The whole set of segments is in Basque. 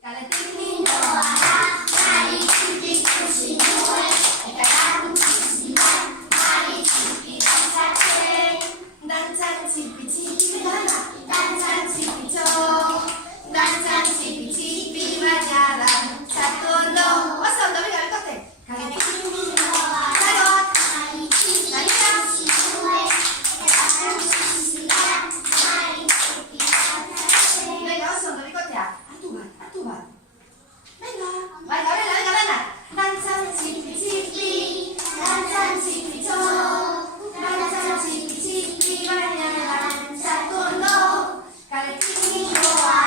Kaletik doa, mari txiki ikusi nuen, eta erakutsi zidan, mari txiki dantzatzen. Dantzan txipi txipi dana, dantzan txipi txo, dantzan txipi txipi baina dantzatu ondo. Oso ondo, venga, bikote. Kaletik doa, mari txiki ikusi nuen, eta erakutsi zidan, mari txiki dantzatzen. Venga, oso ondo, bikotea. Hartu bat. Venga, venga, dana. Dantzan txipi txipi, dantzan txipi txo, dantzan txipi txipi, baina dantzatu ondo. Kaletik doa,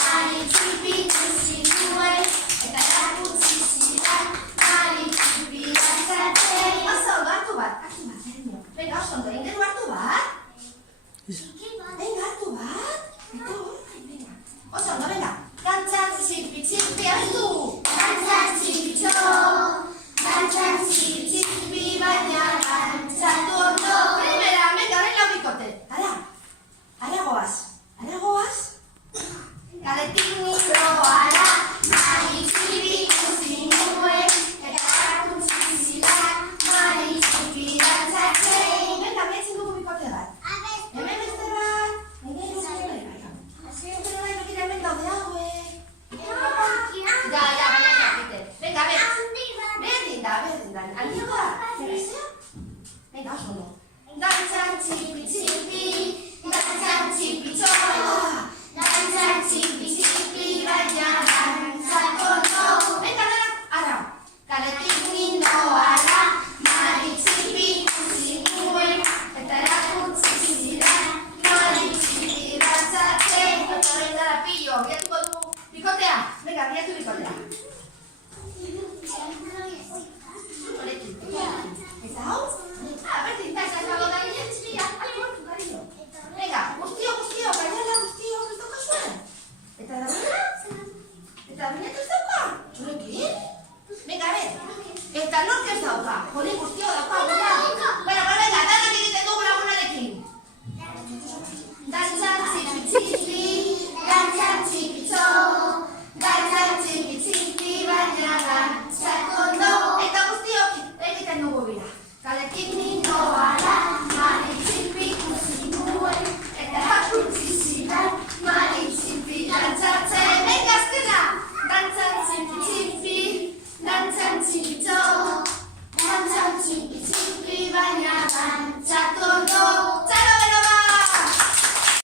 mari txipi ikusi nuen, eta erakutsi zidan, mari txipi dantzatzen. Oso ondo, hartu bat. Venga, oso ondo, ingeru hartu bat.